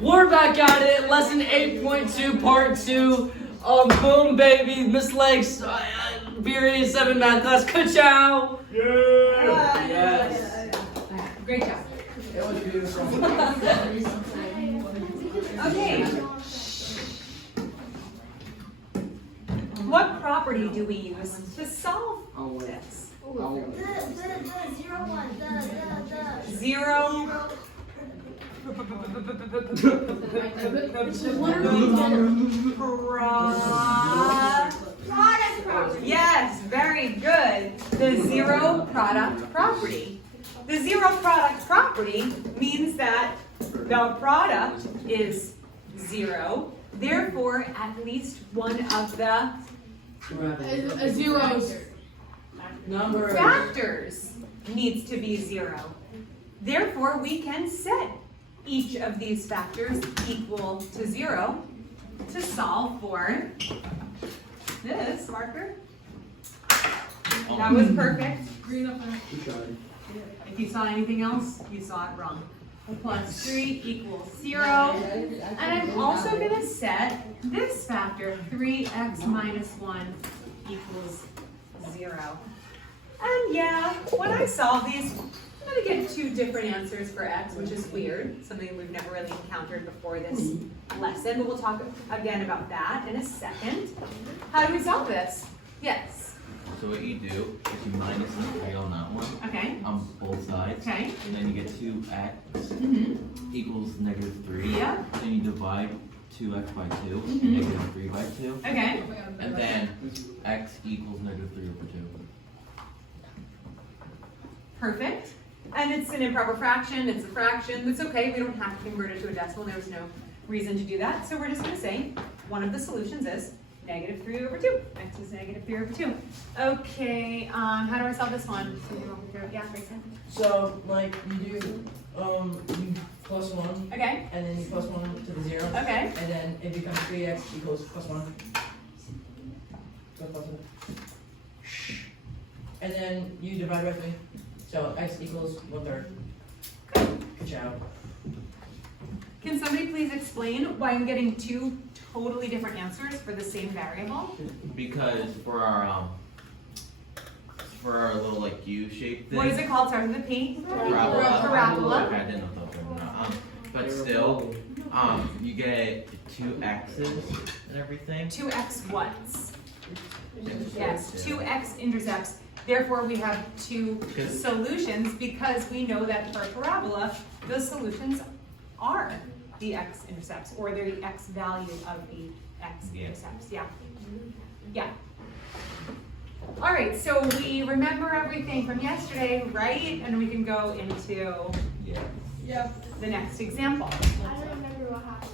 We're back at it. Lesson 8.2, part 2. Boom, baby. Miss Lakes, period 7 math class. Ka-chow. Yeah. Yes. Great job. That was beautiful. Okay. What property do we use to solve this? The zero one, the Zero. product property. Yes, very good. The zero product property. The zero product property means that the product is zero. Therefore, at least one of the Zeros. Number. factors needs to be zero. Therefore, we can set each of these factors equal to zero to solve for this marker. That was perfect. If you saw anything else, you saw it wrong. Plus 3 equals 0. And I'm also going to set this factor, 3x minus 1 equals 0. And yeah, when I solve these, I'm going to get 2 different answers for x, which is weird, something we've never really encountered before this lesson, but we'll talk again about that in a second. How do we solve this? Yes. So what you do is you minus the 3 on that one, Okay. on both sides. Okay. And then you get 2x equals negative 3. Yeah. Then you divide 2x by 2, negative 3 by 2. Okay. And then x equals negative 3 over 2. Perfect. And it's an improper fraction, it's a fraction, it's okay, we don't have to convert it to a decimal, there was no reason to do that. So we're just gonna say, one of the solutions is negative 3 over 2. X is negative 3 over 2. Okay, how do I solve this one? Yeah, Grayson. So, like, you do, you plus 1, Okay, and then you plus 1 to the 0. okay, And then it becomes 3x equals plus 1. So plus 1. And then you divide by 3. So x equals 1/3. Ka-chow. can somebody please explain why I'm getting 2 totally different answers for the same variable? Because for our little like U-shaped thing. What is it called? Starts with a P? Parabola. Parabola. Okay, I didn't know if that was not. But still, you get 2 x's and everything. 2x what's? Yes, 2x intercepts. Therefore, we have 2 solutions because we know that for a parabola, the solutions are the x-intercepts, or they're the x value of the x-intercepts. Yeah. Yeah. All right, so we remember everything from yesterday, right? And we can go into Yeah. the next example. I don't remember what happened.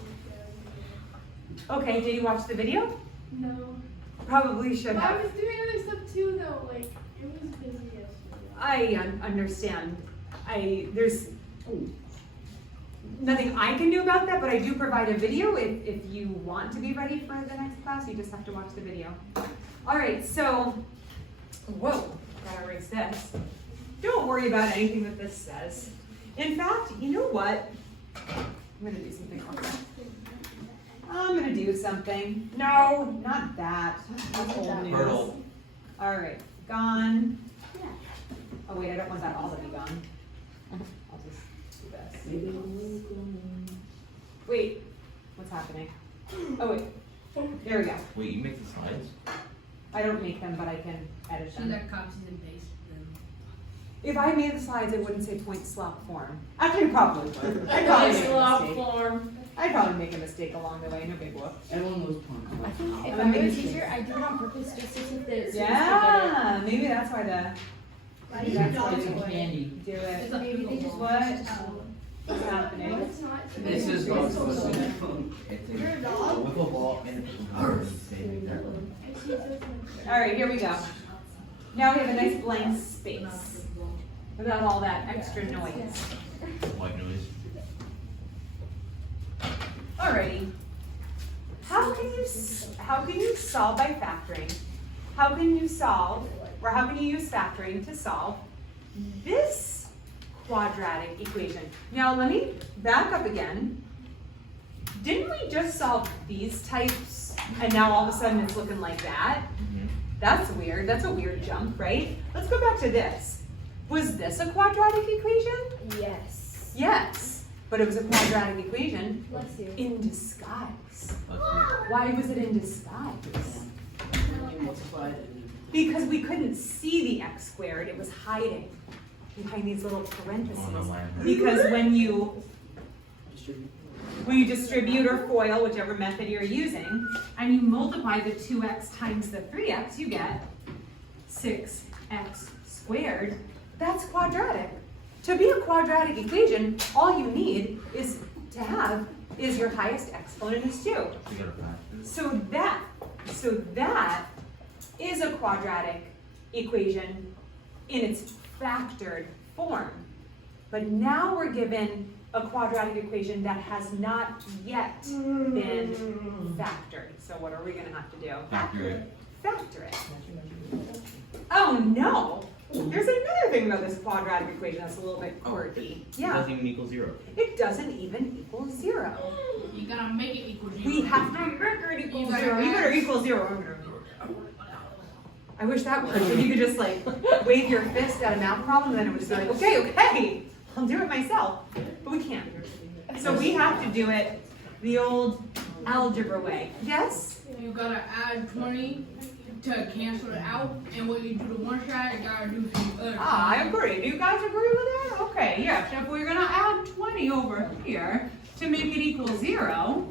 Okay, did you watch the video? No. Probably should But I have. was doing other stuff too, though. Like it was busy yesterday. I understand. There's nothing I can do about that, but I do provide a video if you want to be ready for the next class. You just have to watch the video. All right, so, whoa, gotta erase this. Don't worry about anything that this says. In fact, you know what? I'm gonna do something else. I'm gonna do something. No, not that. That's old news. Hurdle. All right, gone. Oh wait, I don't want that all to be gone. I'll just do this. Wait, what's happening? Oh wait, there we go. Wait, you make the slides? I don't make them, but I can edit She them. like copies and pastes them. If I made the slides, it wouldn't say point slop form. Actually, probably would. I'd probably make a mistake. form. I'd probably make a mistake along the way, no big whoop. Everyone was point. I think if I'm I making was mistakes. teacher, I'd do it on purpose just to keep the students Yeah, maybe that's why Why do you That's dog like some away? candy. do it. Maybe they just What? What's happening? It's not. This is not It's a You're a dog. wiffle ball and a All right, here we go. Now we have a nice blank space without all that extra noise. white noise. Alrighty. How can you solve by factoring? How can you solve, or how can you use factoring to solve this quadratic equation? Now let me back up again. didn't we just solve these types and now all of a sudden it's looking like that? That's weird. That's a weird jump, right? Let's go back to this. Was this a quadratic equation? Yes. Yes, but it was a quadratic equation Bless you. in disguise. Why was it in disguise? Because we couldn't see the x squared. It was hiding behind these little parentheses. Because when you distribute or FOIL, whichever method you're using, and you multiply the 2x times the 3x, you get 6x squared. That's quadratic. To be a quadratic equation, all you need is your highest exponent is 2. So that is a quadratic equation in its factored form. But now we're given a quadratic equation that has not yet been factored. So what are we going to have to do? Factor it. Factor it. Oh no! There's another thing about this quadratic equation that's a little bit quirky. It Yeah, doesn't even equal 0. it doesn't even equal 0. You gotta make it equal 0. We have to make it equal You 0. better You better equal 0. I wish that worked. If you could just like wave your fist at a math problem, then it would just be like, okay, I'll do it myself. But we can't. So we have to do it the old algebra way. Yes? You gotta add 20 to cancel it out, and when you do the one side, you gotta do the other. Ah, I agree. Do you guys agree with that? Okay, yeah. So if we're gonna add 20 over here to make it equal 0,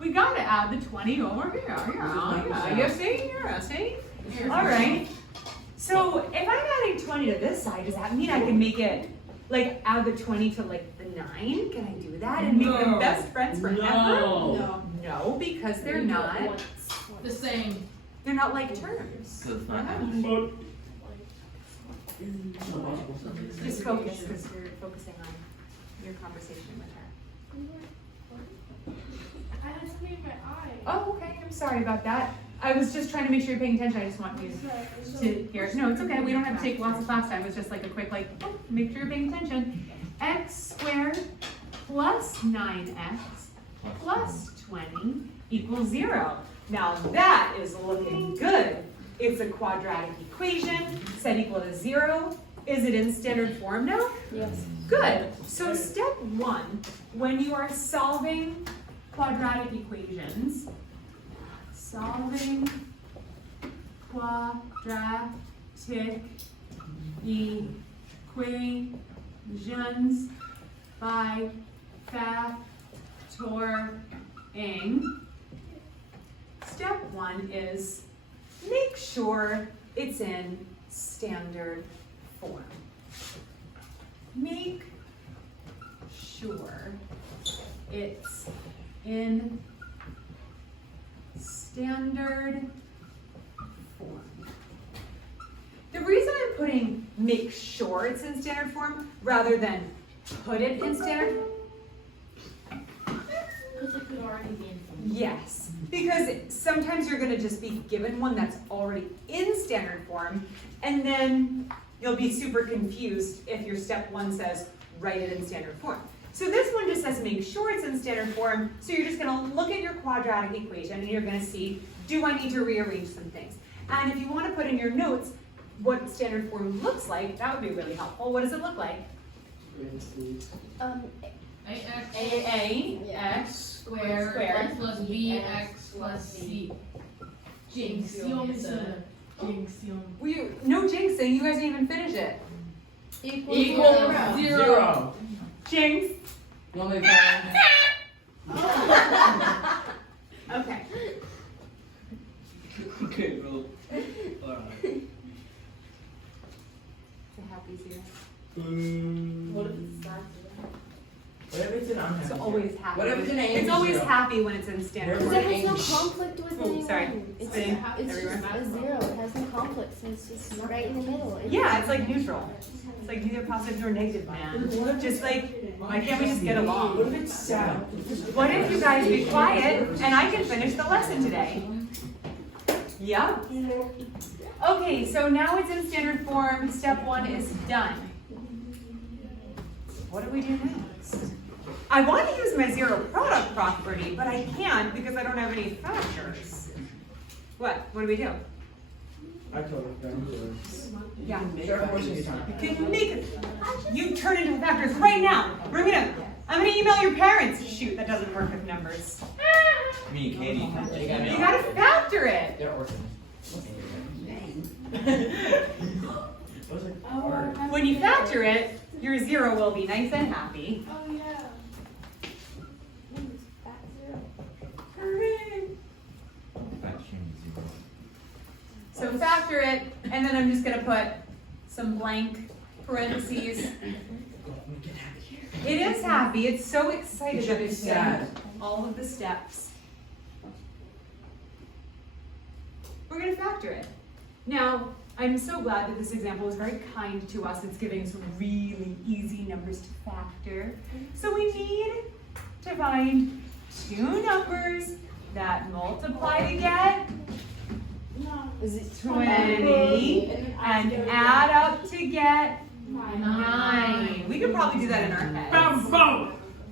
we gotta add the 20 over here. Yeah. You see? Yeah, see? All right. So if I'm adding 20 to this side, does that mean I can make it, like, add the 20 to, like, the 9? Can I do that and make them best friends forever? No, because they're not. The same. They're not like terms. So it's not Just focus, because you're focusing on your conversation with her. I had something in my eye. Oh, okay. I'm sorry about that. I was just trying to make sure you're paying attention. I just want you to hear it. No, it's okay. We don't have to take lots of class time. It's just like a quick, like, oh, make sure you're paying attention. X squared plus 9x plus 20 equals 0. Now that is looking good. It's a quadratic equation, set equal to 0. Is it in standard form now? Yes. Good. So step 1, when you are solving quadratic equations, solving quadratic equations by factoring. Step 1 is make sure it's in standard form. Make sure it's in standard form. The reason I'm putting make sure it's in standard form rather than put it in standard form, Because it could already be in form. yes, because sometimes you're going to just be given one that's already in standard form, and then you'll be super confused if your step 1 says write it in standard form. So this one just says make sure it's in standard form, so you're just going to look at your quadratic equation and you're going to see, do I need to rearrange some things? And if you want to put in your notes what standard form looks like, that would be really helpful. What does it look like? AX squared plus BX plus C. Jinxion. No jinxing, you guys didn't even finish it. Equal 0. Jinx. Only time. Okay. Okay, bro. It's a happy zero. What if it's not? What if it's an unhappy? It's always happy. What if it's an It's angry always zero? happy when it's in standard Where's Because form. it has no English. conflict with anyone. Sorry. It's Spinning just everywhere. a 0. It has no conflict, so it's just right in the middle. Yeah, it's like neutral. It's like neither positive nor negative, man. Just like, why can't we just get What along? if it's sad? What if you guys be quiet and I can finish the lesson today? Yeah? Okay, so now it's in standard form. Step 1 is done. What do we do next? I want to use my zero product property, but I can't because I don't have any factors. What? What do we do? I told her. Yeah. Sure, of course you can. You can make it. You turn into factors right now. Bring it up. I'm gonna email your parents. Shoot, that doesn't work with numbers. Me and Katie. You gotta factor it. They're orphans. When you factor it, your zero will be nice and happy. Oh yeah. Back zero. So factor it, and then I'm just gonna put some blank parentheses. It is happy. It's so excited that it's done all of the steps. We're gonna factor it. Now, I'm so glad that this example is very kind to us. It's giving some really easy numbers to factor. So we need to find two numbers that multiply to get 20 and add up to get 9. We could probably do that in our heads.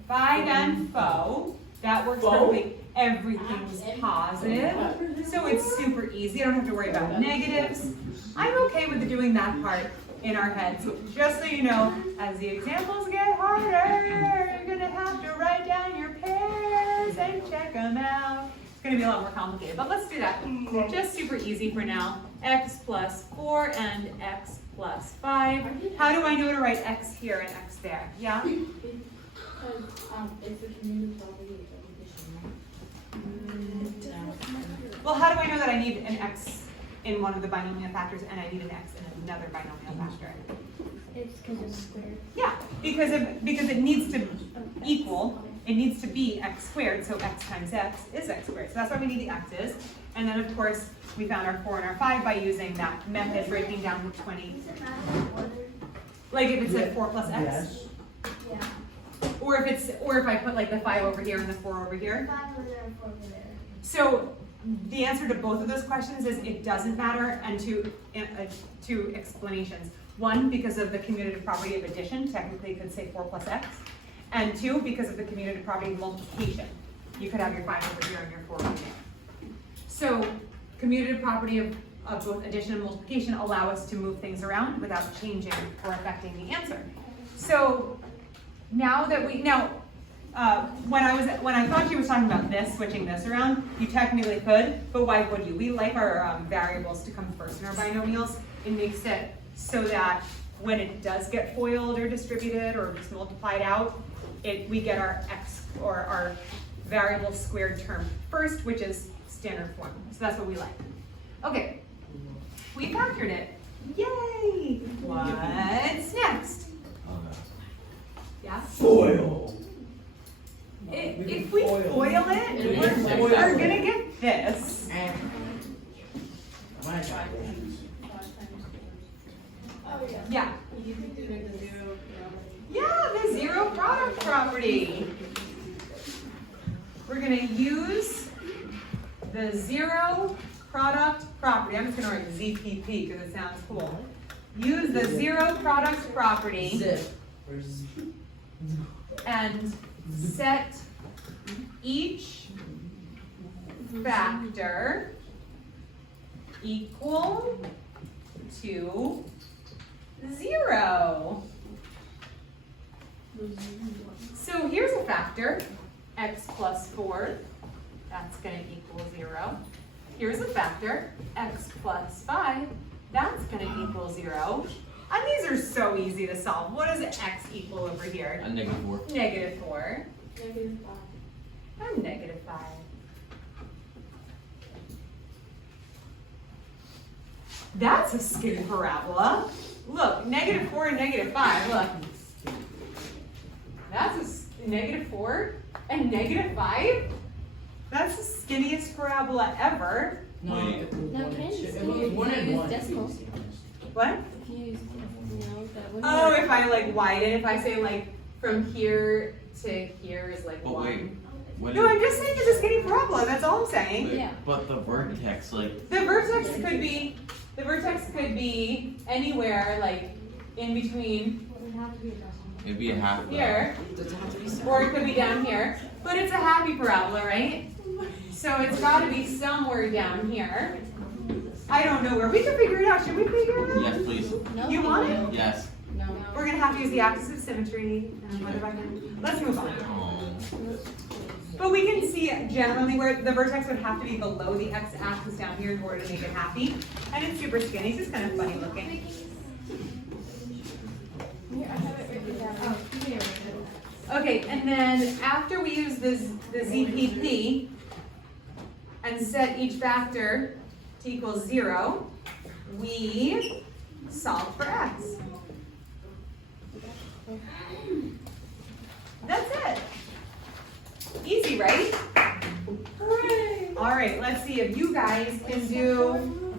5 and 4. That works perfectly. Everything's positive. So it's super easy. I don't have to worry about negatives. I'm okay with doing that part in our heads. Just so you know, as the examples get harder, you're going to have to write down your pairs and check them out. It's going to be a lot more complicated, but let's do that. Just super easy for now. X plus 4 and x plus 5. How do I know to write x here and x there? Yeah? Because it's a community property of addition. Well, how do I know that I need an x in one of the binomial factors and I need an x in another binomial factor? It's because it's squared. Yeah, because it needs to equal, it needs to be x squared, so x times x is x squared. So that's why we need the x's. And then of course, we found our 4 and our 5 by using that method, breaking down the 20. Like if it said 4 plus x? Yes. Yeah. Or if I put like the 5 over here and the 4 over here? 5 over there and 4 over there. So the answer to both of those questions is it doesn't matter, and two explanations. One, because of the commutative property of addition, technically you could say 4 plus x. And 2, because of the commutative property of multiplication. You could have your 5 over here and your 4 over there. So commutative property of both addition and multiplication allow us to move things around without changing or affecting the answer. So now that when I thought she was talking about this, switching this around, you technically could, but why would you? We like our variables to come first in our binomials. It makes it so that when it does get FOILed or distributed or just multiplied out, we get our x or our variable squared term first, which is standard form. So that's what we like. Okay, we factored it. Yay! What's next? Yeah? Foil. If we foil it, we're gonna get this. Yeah. Yeah, the zero product property. We're gonna use the zero product property. I'm just gonna write ZPP because it sounds cool. Use the zero product property and set each factor equal to 0. So here's a factor, x plus 4, that's going to equal 0. Here's a factor, x plus 5, that's going to equal 0. And these are so easy to solve. What does x equal over here? A negative 4. Negative 4. Negative 5. And negative 5. That's a skinny parabola. Look, negative 4 and negative 5, look. That's a negative 4 and negative 5? That's the skinniest parabola ever. No, Wait. No, can you It was 1 and 1. decimals? What? If you use, that would Oh, if I like widen, if I say like from here to here is like But 1. wait, what No, is- I'm just saying it's a skinny parabola, that's all I'm saying. wait, Yeah. But the vertex, like, The vertex could be anywhere like in between. It would have to be a decimal. It'd be a half. though. here, or it could be down here, but it's a happy parabola, right? So it's got to be somewhere down here. I don't know where. We can figure it out. Should we figure it out? Yes, please. You want it? Yes. We're gonna have to use the axis of symmetry. And what if I can? Let's move on. Oh. But we can see generally where the vertex would have to be below the x-axis down here in order to make it happy. And it's super skinny. It's just kind of funny looking. Okay, and then after we use the ZPP and set each factor to equal 0, we solve for x. That's it. Easy, right? Hooray! All right, let's see if you guys can do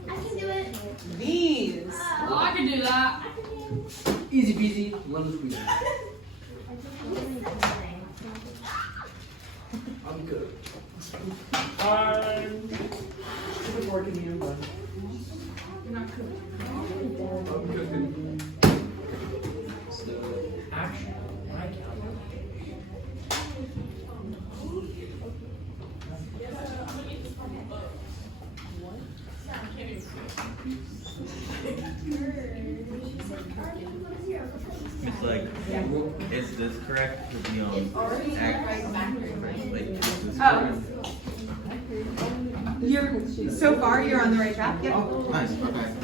I can do it. these. Oh, I can do that. Easy peasy, lemon squeezy. I'm good. I'm working here, but You're not cooking. I'm cooking. So, action. My It's like, is this correct? To be on X, like, is this correct? You're so far you're on the right track. Yep. Oh, nice. Okay.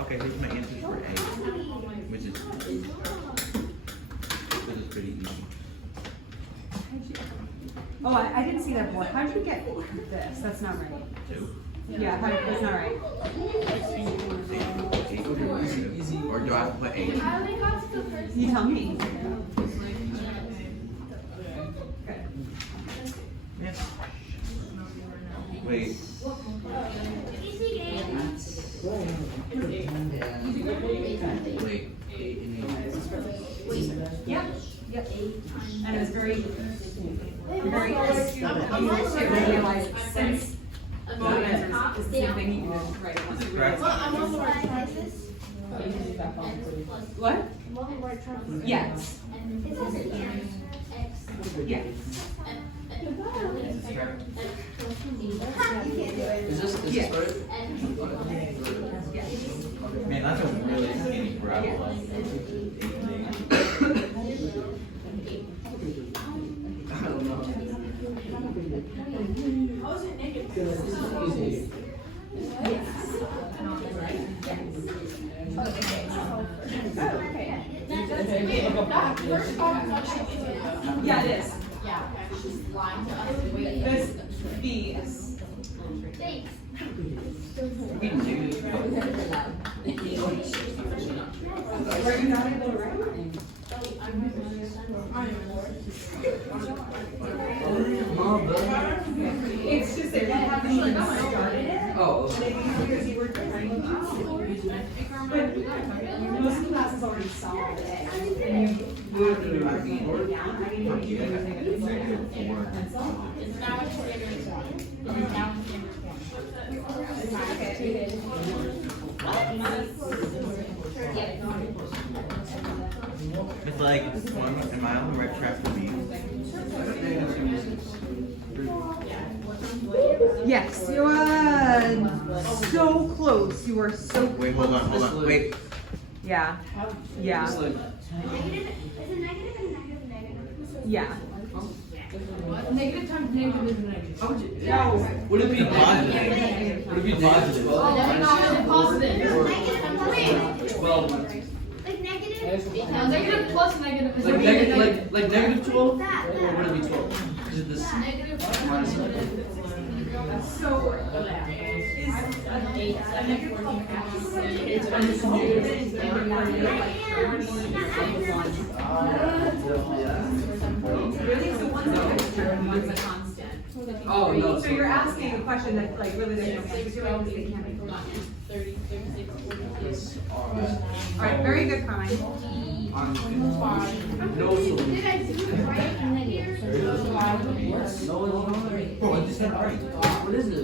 Okay, here's my answers for A, which is pretty easy. Oh, I didn't see that board. How did you get this? That's not right. 2. Yeah, that's not right. Or do I have to put 8? How many cops go first? You tell me. Yes. Wait. Easy game. Wait. 8 and 8. Yep. Yep. And it was very astute of you to realize since both answers is the same thing, you can just write it once you realize. Correct. I'm on the right track. What? I'm on the right track. Yes. It says it here. X. Yes. Is this Yeah. right? Yes. Man, that's a really skinny parabola. I don't know. Easy. Yeah, it is. This B is. Thanks. Were you not able to write? It's just that you haven't even started it. Oh, And I think because you were trying to. But most of the classes already solved it. And you would be marking it down. I didn't think you were using a pencil. It's like, am I on the right track for me? Yes, you are so close. You are so close. Wait, hold on, wait. Yeah. Yeah. it's like, Negative, is it negative and negative, negative? Yeah. Negative times negative is negative. how would you? No. Would it be positive? Would it be positive? No, it's positive. Negative and positive. 12. Like negative. No, negative plus negative is Like negative. like negative 12? That, Or would it be 12? Is it this Negative minus So is a negative really? So one's a mixture and one's a constant. Oh, no. So you're asking a question that like really there's no answer to it because they can't be forgotten. All right, very good, Carmine. No solution. Did I do it right here? No, bro, I just got it right. What is it?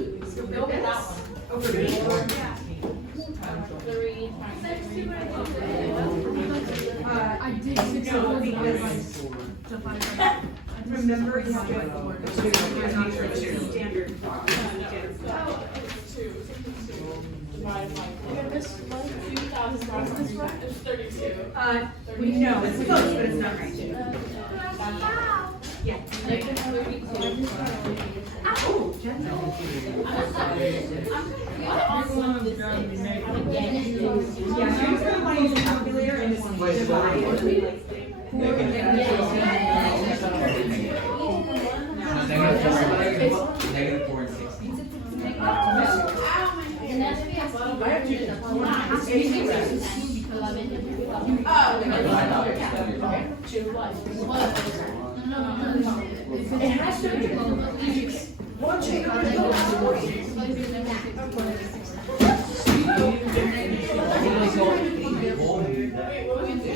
I did 6 Remember, you have to standard. No, it's close, but it's not right. Yeah. Oh, gentle. Yeah, here's the one using calculator and this is divide. Negative 4 and 16.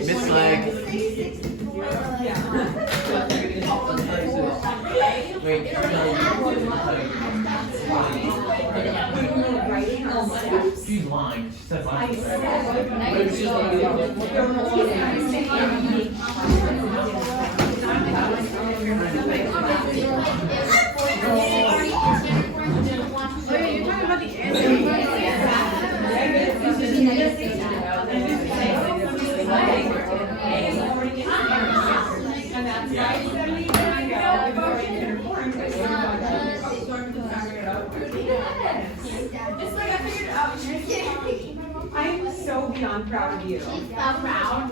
Miss Leg. Wait, she's lying. She said lying. I'm so beyond proud of you. Proud.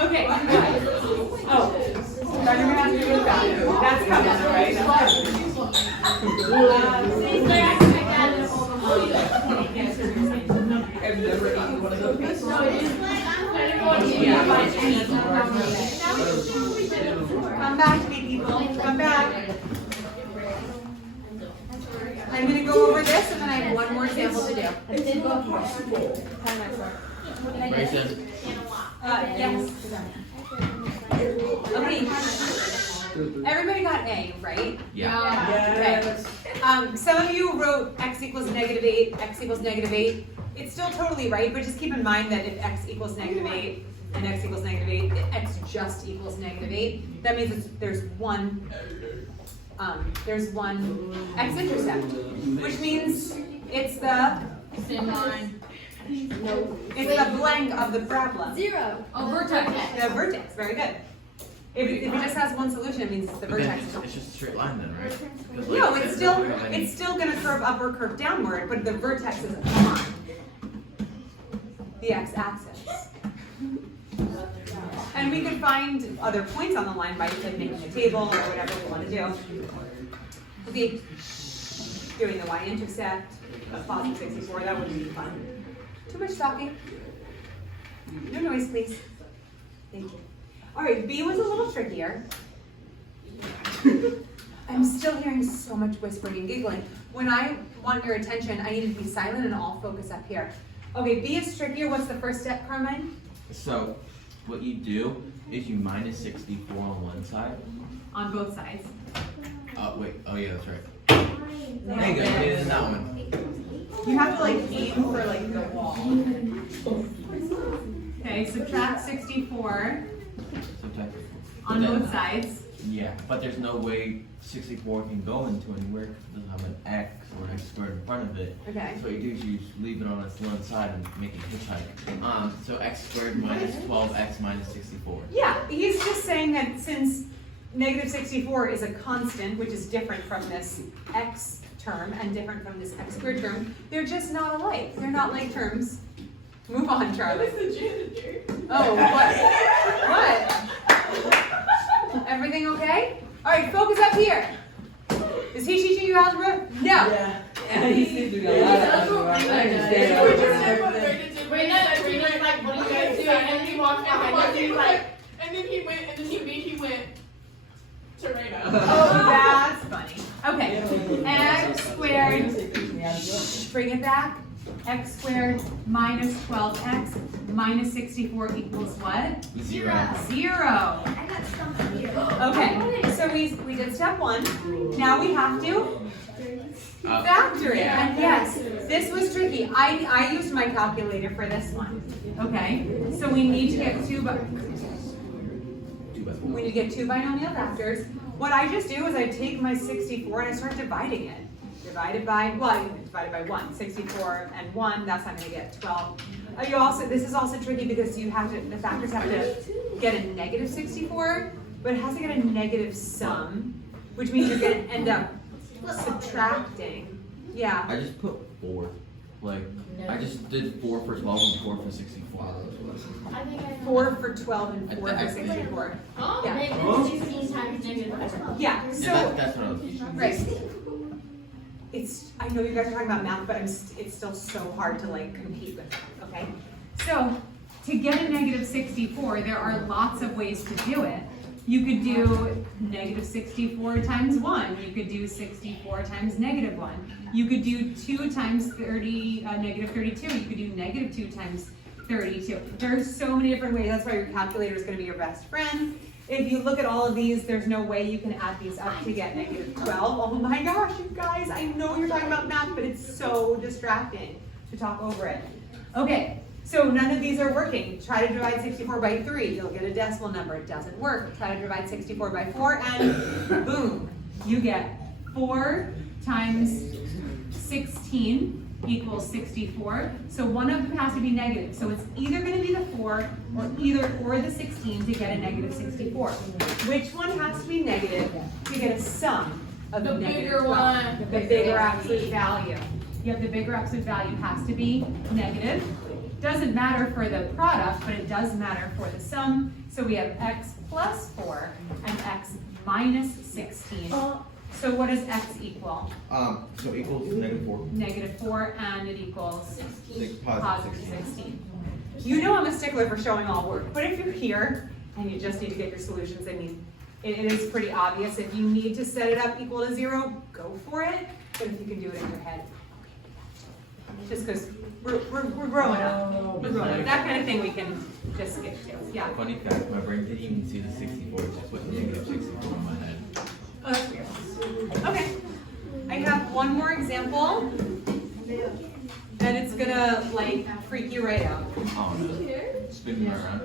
Okay, good. Oh, so you're gonna have to do it that. That's coming, right? I've never eaten one of those. Come back, people. Come back. I'm gonna go over this and then I have one more sample to do. Grayson. Yes. Okay. Everybody got A, right? Yeah. Okay. Some of you wrote x equals -8, x equals -8. It's still totally right, but just keep in mind that if x equals -8 and x equals -8, x just equals -8. That means there's one x-intercept, which means it's the blank of the problem. 0. Oh, vertex. The vertex, very good. If it just has one solution, it means it's the But then vertex. it's just a straight line then, right? 'Cause, like, No, there's no way of any- it's still gonna curve up or curve downward, but the vertex is on the x-axis. And we could find other points on the line by like making a table or whatever we want to do. Okay, doing the y-intercept of positive 64, that wouldn't be fun. Too much talking. No noise, please. Thank you. All right, B was a little trickier. I'm still hearing so much whispering and giggling. When I want your attention, I need to be silent and all focus up here. Okay, B is trickier. What's the first step, Carmine? So, what you do is you minus 64 on one side. On both sides. Oh, wait. Oh, yeah, that's right. There you go. You did it in that one. You have to like aim for like the wall. Okay, subtract 64 Sometimes. on both sides. Yeah, but there's no way 64 can go into anywhere because it doesn't have an x or an x squared in front of it. Okay. So what you do is you just leave it on its one side and make it hitchhike. So x squared minus 12x minus 64. Yeah, he's just saying that since negative 64 is a constant, which is different from this x term and different from this x squared term, they're just not alike. They're not like terms. Move on, Charlie. Oh, what? What? Everything okay? All right, focus up here. Is he teaching you algebra? No. Yeah. He's teaching a lot of algebra. I understand algebra and everything. Rena, like, what do you guys do? And then he walked out, and then he like, and then he went to Rena. Oh, that's funny. Okay, x squared, bring it back. x squared minus 12x minus 64 equals what? 0. 0. I got stumped here. Okay, so we did step 1. Now we have to factor it. And yes, this was tricky. I used my calculator for this one. Okay, so we need to get two binomial factors. What I just do is I take my 64 and I start dividing it. Divided by 1. 64 and 1, that's not going to get 12. This is also tricky because the factors have to get a negative 64, but it has to get a negative sum, which means you're going to end up subtracting. Yeah. I just put 4. Like, I just did 4 for 12 and 4 for 64. 4 for 12 and 4 for 64. Yeah. Negative 16 times negative 12. Yeah. So Yeah, that's what I was teaching. right. I know you guys are talking about math, but it's still so hard to like compete with it, okay? So to get a negative 64, there are lots of ways to do it. You could do negative 64 times 1. You could do 64 times negative 1. You could do 2 times negative 32. You could do negative 2 times 32. There's so many different ways. That's why your calculator is going to be your best friend. If you look at all of these, there's no way you can add these up to get negative 12. Oh my gosh, you guys, I know you're talking about math, but it's so distracting to talk over it. Okay, so none of these are working. Try to divide 64 by 3. You'll get a decimal number. It doesn't work. Try to divide 64 by 4, and boom, you get 4 times 16 equals 64. So one of them has to be negative. So it's either going to be the 4 or the 16 to get a negative 64. Which one has to be negative to get a sum of The negative bigger 12? one. The bigger absolute value. Yep, the bigger absolute value has to be negative. Doesn't matter for the product, but it does matter for the sum. So we have x plus 4 and x minus 16. So what does x equal? So equals negative 4. Negative 4, and it equals 6 positive 16. You know I'm a stickler for showing all work, but if you're here and you just need to get your solutions, I mean, it is pretty obvious. If you need to set it up equal to 0, go for it. But if you can do it in your head, just because we're growing up. We're growing up. That kind of thing we can just skip to. Yeah. Funny fact, my brain didn't even see the 64, it just put negative 64 in my head. Oh, that's weird. Okay. I have one more example, and it's gonna like freak you right out. Oh no. Spin me around.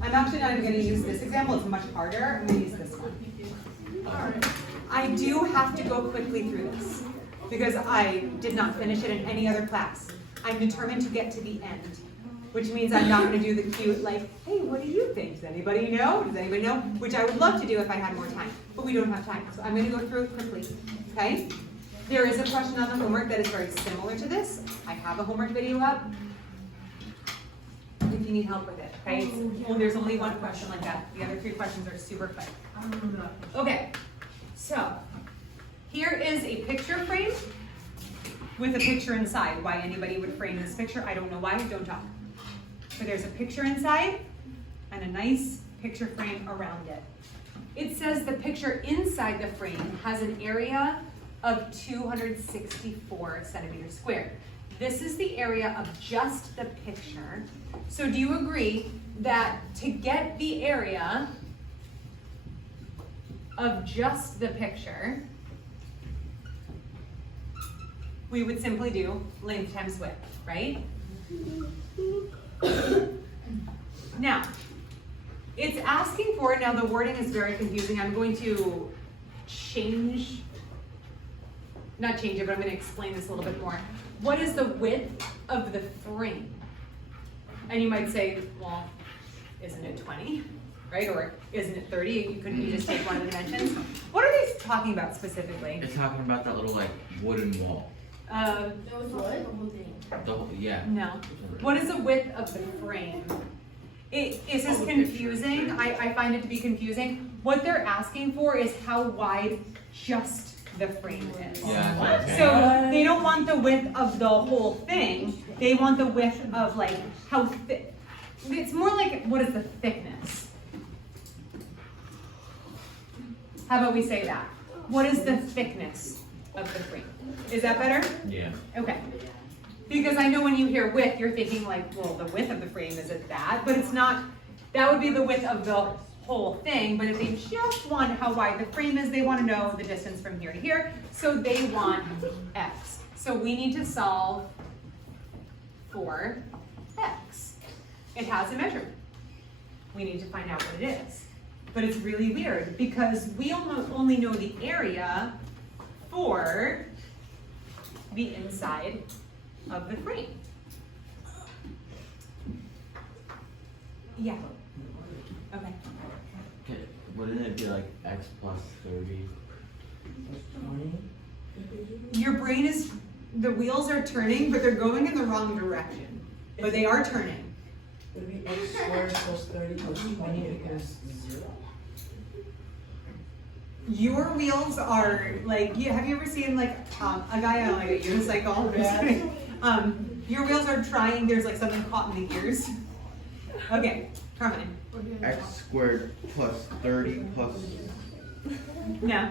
I'm actually not even gonna use this example, it's much harder. I'm gonna use this one. I do have to go quickly through this because I did not finish it in any other class. I'm determined to get to the end, which means I'm not gonna do the cute like, hey, what do you think? Does anybody know? Does anybody know? Which I would love to do if I had more time, but we don't have time. So I'm gonna go through it quickly, okay? There is a question on the homework that is very similar to this. I have a homework video up if you need help with it, okay? There's only one question like that. The other 3 questions are super quick. Okay, so here is a picture frame with a picture inside. Why anybody would frame this picture, I don't know why, don't talk. But there's a picture inside and a nice picture frame around it. It says the picture inside the frame has an area of 264 centimeters squared. This is the area of just the picture. So do you agree that to get the area of just the picture, we would simply do length times width, right? Now, it's asking for it. Now the wording is very confusing. I'm going to not change it, but I'm going to explain this a little bit more. What is the width of the frame? And you might say, well, isn't it 20, right? Or isn't it 30? Couldn't you just take one of the dimensions? What are they talking about specifically? It's talking about that little like wooden wall. The whole, yeah. No. What is the width of the frame? Is this confusing? I find it to be confusing. What they're asking for is how wide just the frame is. Yeah. Okay. So they don't want the width of the whole thing. They want the width of like how thick. It's more like what is the thickness? How about we say that? What is the thickness? of the frame. Is that better? Yeah. Okay. Because I know when you hear width, you're thinking like, well, the width of the frame is at that, but it's not, that would be the width of the whole thing, but if they just want how wide the frame is, they want to know the distance from here to here, so they want x. So we need to solve for x. It has a measurement. We need to find out what it is. But it's really weird because we only know the area for the inside of the frame. Yeah. Okay. Okay, wouldn't it be like x plus 30? Your brain is, the wheels are turning, but they're going in the wrong direction. But they are turning. Would it be x squared plus 30 plus 20 equals 0? Your wheels are like, have you ever seen like a guy on like a unicycle? Yeah. Your wheels are trying, there's like something caught in the ears. Okay, Carmen. X squared plus 30 plus. No.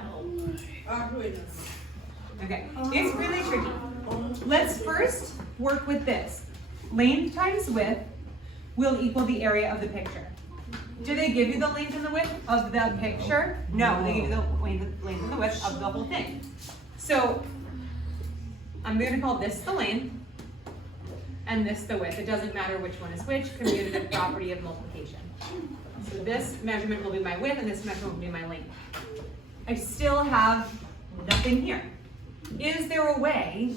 Okay, it's really tricky. Let's first work with this. Length times width will equal the area of the picture. Do they give you the length and the width of the picture? No, they give you the length and the width of the whole thing. So I'm going to call this the length and this the width. It doesn't matter which one is which, commutative property of multiplication. So this measurement will be my width and this measurement will be my length. I still have nothing here. Is there a way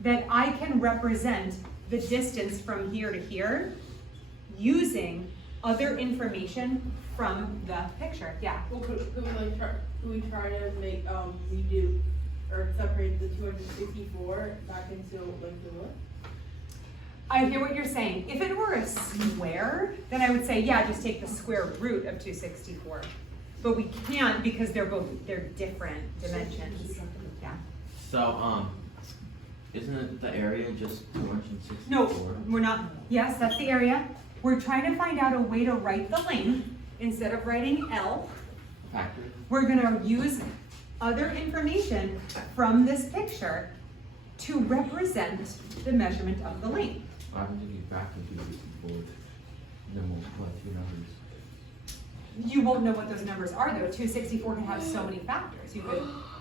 that I can represent the distance from here to here using other information from the picture? Yeah. Well, could we try to make, redo, or separate the 264 back into like the what? I hear what you're saying. If it were a square, then I would say, yeah, just take the square root of 264. But we can't because they're different dimensions. Yeah. So, isn't it the area just 264? No, we're not. Yes, that's the area. We're trying to find out a way to write the length. Instead of writing L, Factor. we're gonna use other information from this picture to represent the measurement of the length. Why don't you factor 264 and then multiply two numbers? You won't know what those numbers are though. 264 can have so many factors.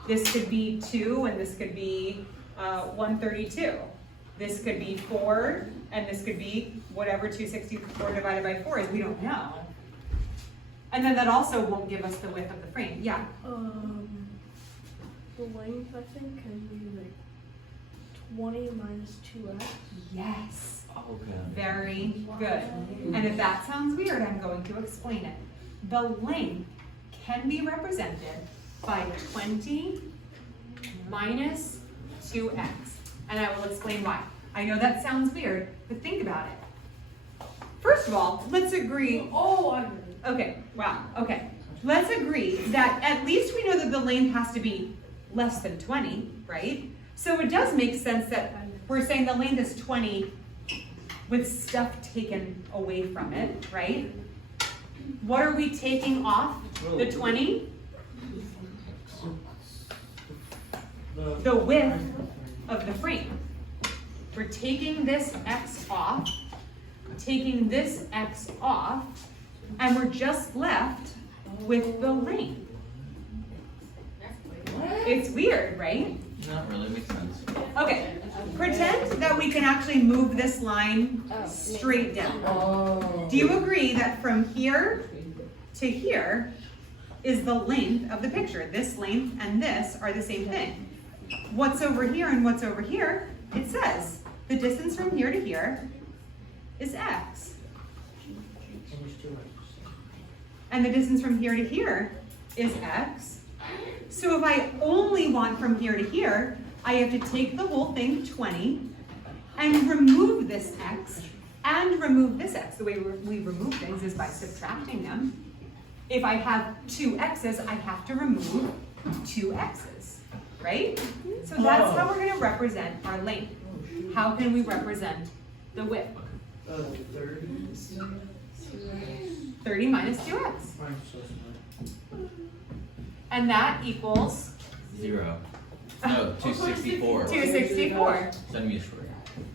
This could be 2 and this could be 132. This could be 4 and this could be whatever 264 divided by 4 is. We don't know. And then that also won't give us the width of the frame. Yeah. The length I think can be like 20 minus 2x. Yes. Okay. Very good. And if that sounds weird, I'm going to explain it. The length can be represented by 20 minus 2x. And I will explain why. I know that sounds weird, but think about it. First of all, let's agree. Okay, wow, okay. Let's agree that at least we know that the length has to be less than 20, right? So it does make sense that we're saying the length is 20 with stuff taken away from it, right? What are we taking off the 20? The width of the frame. We're taking this x off, taking this x off, and we're just left with the length. It's weird, right? Not really, makes sense. Okay, pretend that we can actually move this line straight down. Oh. Do you agree that from here to here is the length of the picture? This length and this are the same thing. What's over here and what's over here? It says the distance from here to here is x. And the distance from here to here is x. So if I only want from here to here, I have to take the whole thing, 20, and remove this x and remove this x. The way we remove things is by subtracting them. If I have two x's, I have to remove two x's, right? So that's how we're going to represent our length. How can we represent the width? 30 minus 2x. And that equals 0. No, 264. 264. Centimeters squared.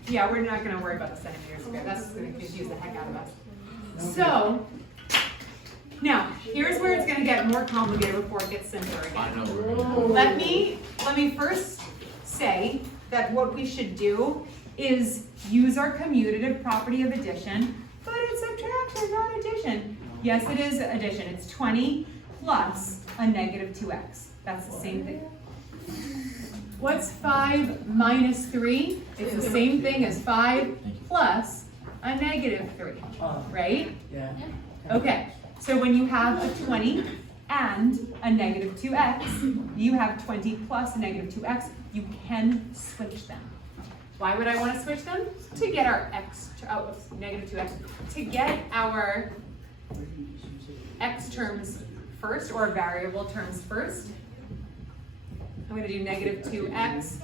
Yeah, we're not gonna worry about the centimeters square. That's gonna confuse the heck out of us. So, now, here's where it's gonna get more complicated before it gets simpler again. I know we're gonna. Let me first say that what we should do is use our commutative property of addition, but it's subtraction, not addition. Yes, it is addition. It's 20 plus a negative 2x. That's the same thing. What's 5 minus 3? It's the same thing as 5 plus a negative 3, right? Yeah. Okay, so when you have a 20 and a negative 2x, you have 20 plus a negative 2x, you can switch them. Why would I want to switch them? To get our negative 2x, to get our x terms first, or variable terms first. I'm going to do negative 2x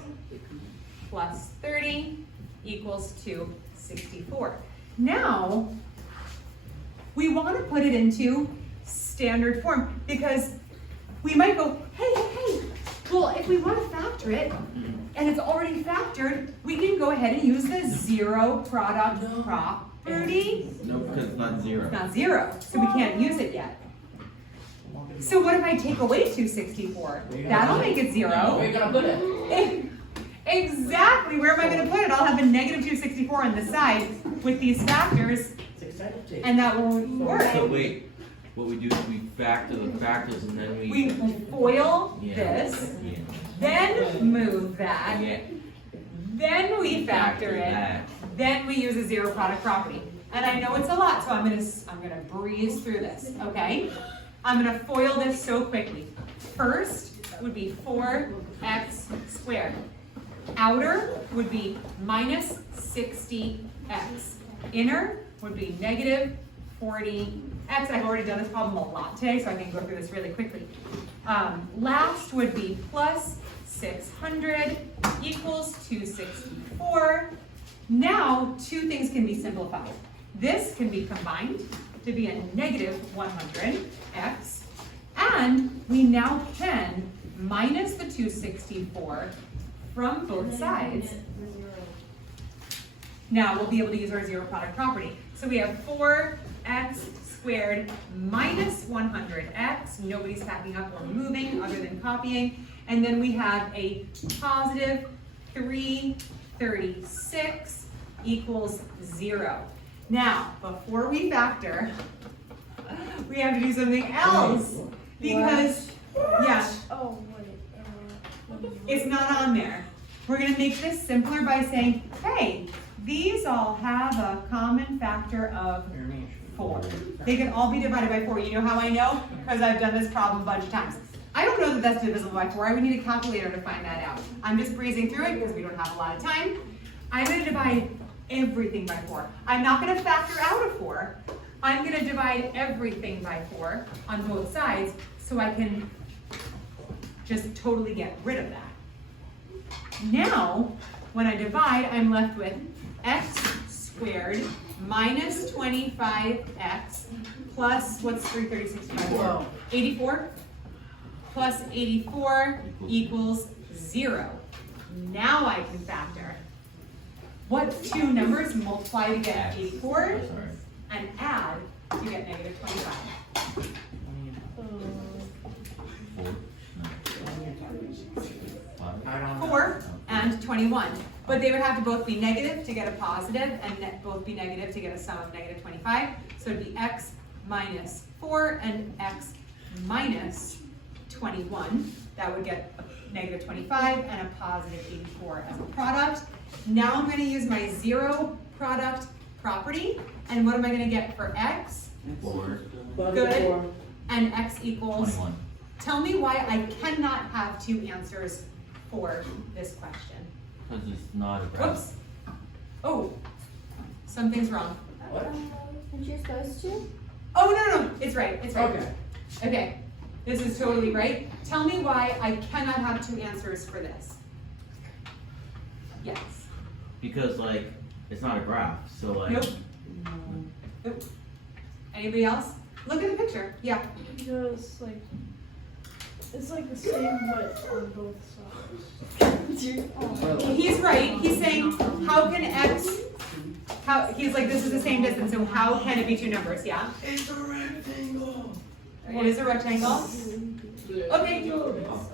plus 30 equals 264. Now, we want to put it into standard form because we might go, hey, well, if we want to factor it and it's already factored, we can go ahead and use the zero product property. No, because it's not 0. It's not 0, so we can't use it yet. So what if I take away 264? That'll make it 0. Where you gonna put it? Exactly, where am I going to put it? I'll have a negative 264 on the side with these factors, and that will work. So wait, what we do is we factor the factors and then We FOIL Yeah. this, Yeah. then move that, Yeah. then we factor it, that. then we use a zero product property. And I know it's a lot, so I'm gonna breeze through this, okay? I'm gonna FOIL this so quickly. First would be 4x squared. Outer would be minus 60x. Inner would be negative 40x. I've already done this problem a lot today, so I can go through this really quickly. Last would be plus 600 equals 264. Now, two things can be simplified. This can be combined to be a negative 100x, and we now can minus the 264 from both sides. Now we'll be able to use our zero product property. So we have 4x squared minus 100x. Nobody's packing up or moving other than copying. And then we have a positive 336 equals 0. Now, before we factor, we have to do something else because, yeah, Oh, wait. it's not on there. We're gonna make this simpler by saying, hey, these all have a common factor of 4. They can all be divided by 4. You know how I know? Because I've done this problem a bunch of times. I don't know that that's divisible by 4. I would need a calculator to find that out. I'm just breezing through it because we don't have a lot of time. I'm gonna divide everything by 4. I'm not gonna factor out a 4. I'm gonna divide everything by 4 on both sides so I can just totally get rid of that. Now, when I divide, I'm left with x squared minus 25x plus, what's 336 divided by 84? Plus 84 equals 0. Now I can factor. What two numbers multiply to get 84 and add to get negative 25? 4 and 21. But they would have to both be negative to get a positive and both be negative to get a sum of negative 25. So it'd be x minus 4 and x minus 21. That would get a negative 25 and a positive 84 as a product. Now I'm going to use my zero product property. And what am I going to get for x? 4. Good. And x equals? 21. Tell me why I cannot have two answers for this question. Because it's not a graph. Whoops. Oh, something's wrong. And you're supposed to? Oh, no, it's right, it's right. Okay. Okay, this is totally right. Tell me why I cannot have two answers for this. Yes. Because, like, it's not a graph. So, like. Nope. Nope. Anybody else? Look at the picture. Yeah. Because, like, It's like the same but on both sides. He's right. He's saying, how can x, he's like, this is the same distance, so how can it be two numbers, yeah? It's a rectangle. What is a rectangle? Okay,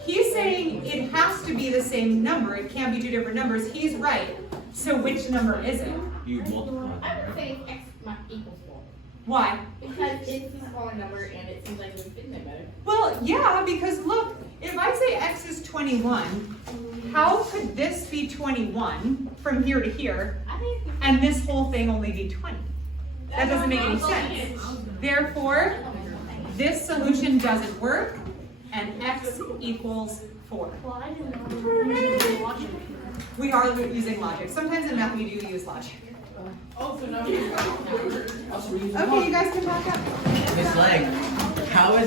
he's saying it has to be the same number. It can't be two different numbers. He's right. So which number is it? You multiply, I would right? say x equals 4. Why? Because it's a smaller number and it seems like it would fit in there better. Well, yeah, because look, if I say x is 21, how could this be 21 from here to here, I think and this whole thing only be 20? That doesn't make any sense. Therefore, this solution doesn't work, and x equals 4. Well, I didn't know we were using logic. We are using logic. Sometimes in math we do use logic. Oh, so now we Okay, you guys can back up. Miss Leg, how is